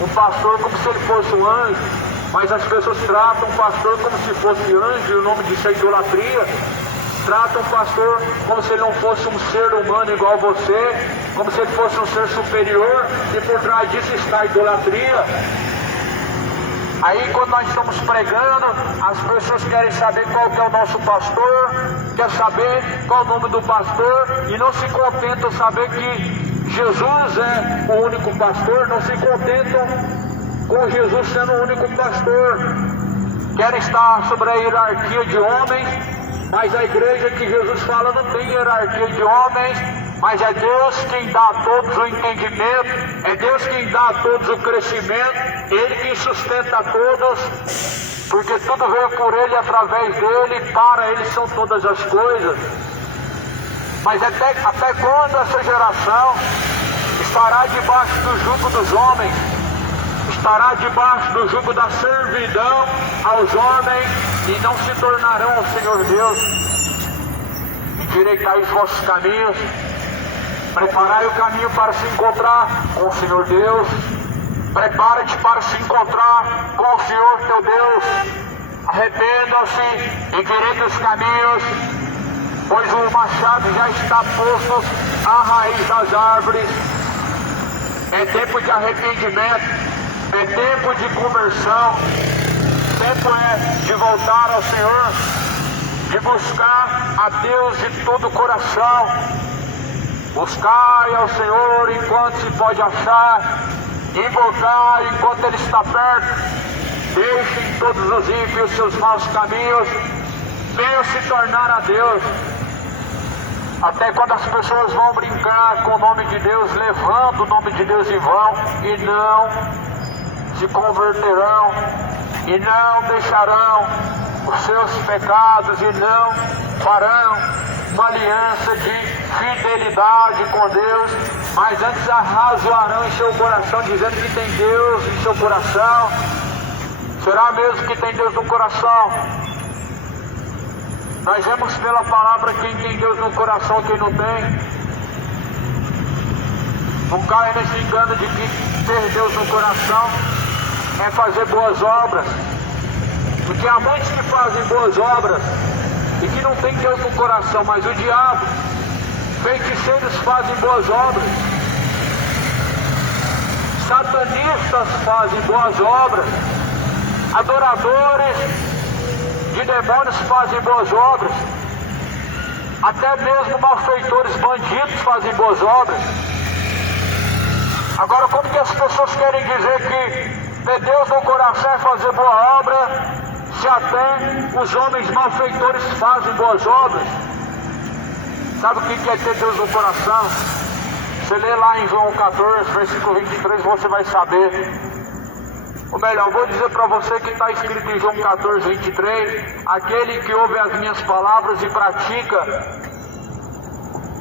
um pastor como se ele fosse um anjo, mas as pessoas tratam o pastor como se fosse anjo, e o nome disso é idolatria. Tratam o pastor como se ele não fosse um ser humano igual a você, como se ele fosse um ser superior, e por trás disso está a idolatria. Aí quando nós estamos pregando, as pessoas querem saber qual que é o nosso pastor, quer saber qual é o nome do pastor, e não se contentam saber que Jesus é o único pastor, não se contentam com Jesus sendo o único pastor. Querem estar sobre a hierarquia de homens, mas a igreja que Jesus fala não tem hierarquia de homens, mas é Deus quem dá a todos o entendimento, é Deus quem dá a todos o crescimento, Ele quem sustenta a todos, porque tudo veio por Ele, através dEle, para Ele são todas as coisas. Mas até quando essa geração estará debaixo do jugo dos homens, estará debaixo do jugo da servidão aos homens, e não se tornarão o Senhor Deus? Endireitai os vossos caminhos, preparai o caminho para se encontrar com o Senhor Deus. Prepara-te para se encontrar com o Senhor teu Deus. Arrependam-se, endireitem os caminhos, pois o machado já está posto à raiz das árvores. É tempo de arrependimento, é tempo de conversão, tempo é de voltar ao Senhor, de buscar a Deus de todo o coração. Buscai ao Senhor enquanto se pode achar, invocar enquanto Ele está perto. Deixem todos os ímpios seus maus caminhos, venham se tornar a Deus. Até quando as pessoas vão brincar com o nome de Deus, levando o nome de Deus em vão, e não se converterão, e não deixarão os seus pecados, e não farão uma aliança de fidelidade com Deus, mas antes arrazoarão em seu coração, dizendo que tem Deus em seu coração. Será mesmo que tem Deus no coração? Nós vemos pela palavra quem tem Deus no coração e quem não tem. Não caia nesse engano de que ter Deus no coração é fazer boas obras, porque há muitos que fazem boas obras e que não tem Deus no coração, mas o diabo, feiticeiros fazem boas obras, satanistas fazem boas obras, adoradores de demônios fazem boas obras, até mesmo malfeitores bandidos fazem boas obras. Agora, como que as pessoas querem dizer que ter Deus no coração é fazer boa obra, se até os homens malfeitores fazem boas obras? Sabe o que é ter Deus no coração? Você lê lá em João 14, versículo 23, você vai saber. Ou melhor, vou dizer para você que está escrito em João 14, 23, aquele que ouve as minhas palavras e pratica,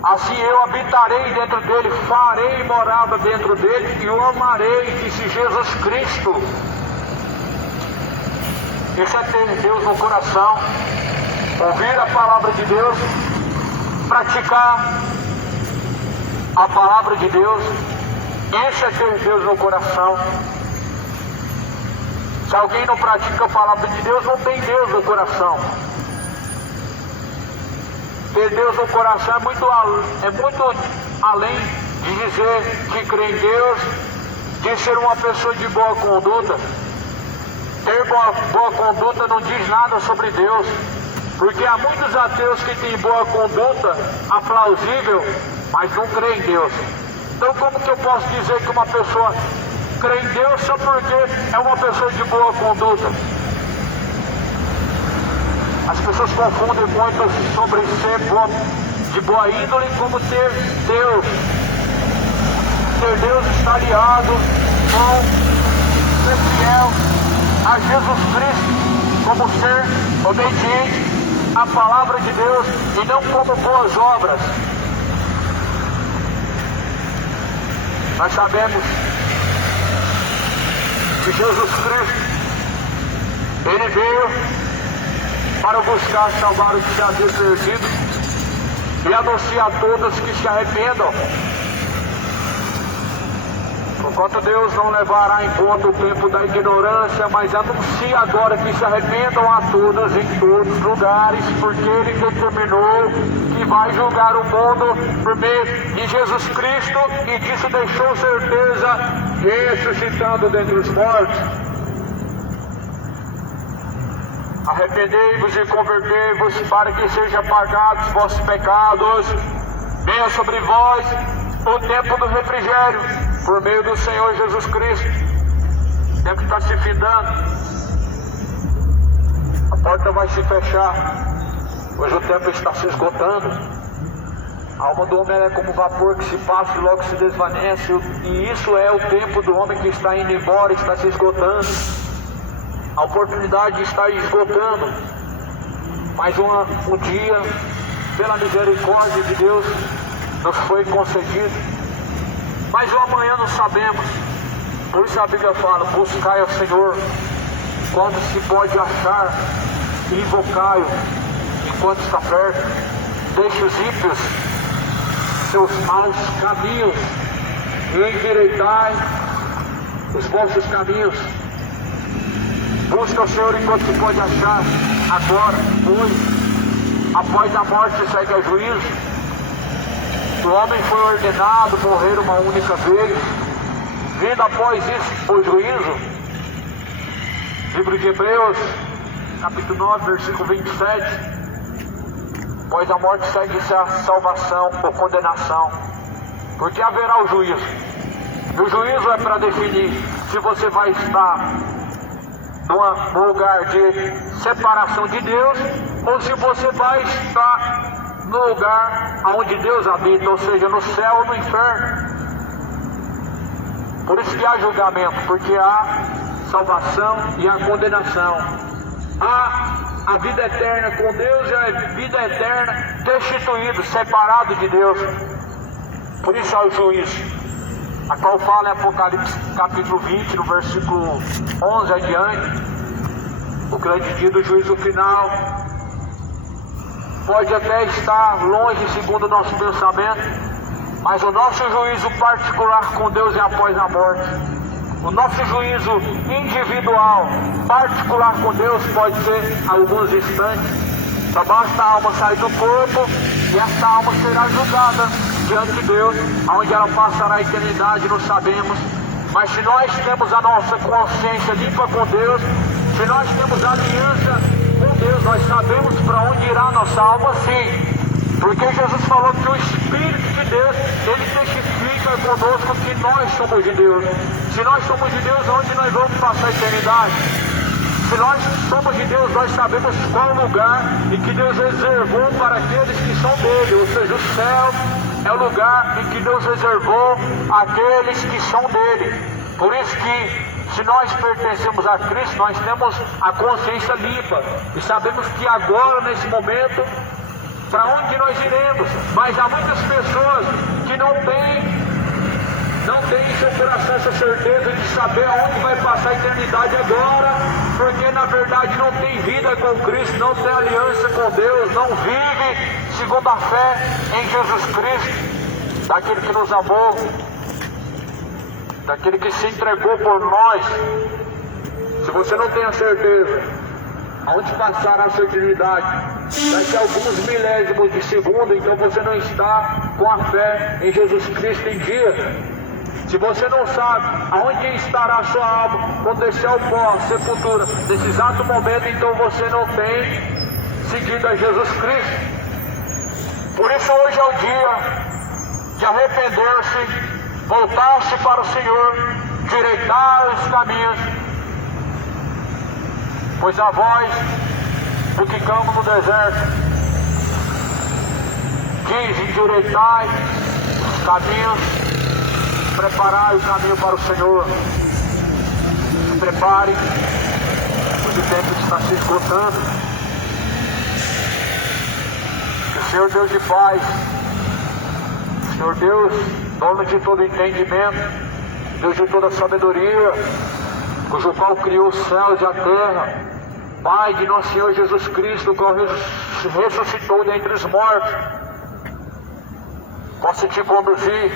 assim eu habitarei dentro dele, farei morada dentro dele e o amarei, disse Jesus Cristo. Isso é ter Deus no coração, ouvir a palavra de Deus, praticar a palavra de Deus. Isso é ter Deus no coração. Se alguém não pratica a palavra de Deus, não tem Deus no coração. Ter Deus no coração é muito além de dizer que crê em Deus, de ser uma pessoa de boa conduta. Ter boa conduta não diz nada sobre Deus, porque há muitos ateus que têm boa conduta aplausível, mas não creem em Deus. Então como que eu posso dizer que uma pessoa crê em Deus só porque é uma pessoa de boa conduta? As pessoas confundem muito sobre ser de boa índole como ter Deus. Ter Deus está aliado com ser fiel a Jesus Cristo, como ser obediente à palavra de Deus e não como boas obras. Nós sabemos que Jesus Cristo, Ele veio para buscar salvar os que se haviam perdido e anunciar a todos que se arrependam. Porquanto Deus não levará em conta o tempo da ignorância, mas anuncia agora que se arrependam a todos em todos os lugares, porque Ele determinou que vai julgar o mundo por meio de Jesus Cristo, e disso deixou certeza, ressuscitando dentre os mortos. Arrependei-vos e convertei-vos para que sejam apagados vossos pecados. Venha sobre vós o tempo do refrigério, por meio do Senhor Jesus Cristo. O tempo está se findando. A porta vai se fechar, pois o tempo está se esgotando. A alma do homem é como vapor que se passa e logo se desvanece. E isso é o tempo do homem que está indo embora, está se esgotando. A oportunidade está esgotando. Mas um dia, pela misericórdia de Deus, nos foi concedido. Mas o amanhã não sabemos. Por isso a Bíblia fala: buscai ao Senhor quando se pode achar, e invocai-o enquanto está perto. Deixe os ímpios seus maus caminhos e endireitai os vossos caminhos. Busca o Senhor enquanto se pode achar, agora, hoje. Após a morte segue a juízo. O homem foi ordenado morrer uma única vez. Vindo após isso o juízo. Livro de Hebreus, capítulo 9, versículo 27. Após a morte segue-se a salvação ou condenação. Porque haverá o juízo. E o juízo é para definir se você vai estar num lugar de separação de Deus, ou se você vai estar no lugar onde Deus habita, ou seja, no céu ou no inferno. Por isso que há julgamento, porque há salvação e há condenação. Há a vida eterna com Deus e a vida eterna destituído, separado de Deus. Por isso há o juízo, a qual fala em Apocalipse capítulo 20, no versículo 11 adiante. O grande dia do juízo final pode até estar longe segundo o nosso pensamento, mas o nosso juízo particular com Deus é após a morte. O nosso juízo individual, particular com Deus, pode ser alguns instantes. Só basta a alma sair do corpo e essa alma será julgada diante de Deus, onde ela passará a eternidade, não sabemos. Mas se nós temos a nossa consciência limpa com Deus, se nós temos aliança com Deus, nós para onde irá nossa alma, sim. Porque Jesus falou que o Espírito de Deus, ele testifica conosco que nós somos de Deus. Se nós somos de Deus, onde nós vamos passar a eternidade? Se nós somos de Deus, nós sabemos qual lugar em que Deus reservou para aqueles que são dele. Ou seja, o céu é o lugar em que Deus reservou aqueles que são dele. Por isso que, se nós pertencemos a Cristo, nós temos a consciência limpa. E sabemos que agora, nesse momento, para onde nós iremos. Mas há muitas pessoas que não têm em seu coração essa certeza de saber aonde vai passar a eternidade agora, porque na verdade não tem vida com Cristo, não tem aliança com Deus, não vive segundo a fé em Jesus Cristo, daquele que nos amou, daquele que se entregou por nós. Se você não tem a certeza aonde passará a sua eternidade, daqui a alguns milésimos de segundo, então você não está com a fé em Jesus Cristo em dia. Se você não sabe aonde estará a sua alma quando descer ao pó, sepultura, nesse exato momento, então você não tem seguido a Jesus Cristo. Por isso hoje é o dia de arrepender-se, voltar-se para o Senhor, direitar os caminhos, pois a voz do que clama no deserto diz: endireitai os caminhos, preparai o caminho para o Senhor. Se prepare, pois o tempo está se esgotando. Que o Senhor Deus de paz, o Senhor Deus, dono de todo entendimento, Deus de toda sabedoria, cujo qual criou os céus e a terra, Pai de nosso Senhor Jesus Cristo, o qual ressuscitou dentre os mortos, possa te conduzir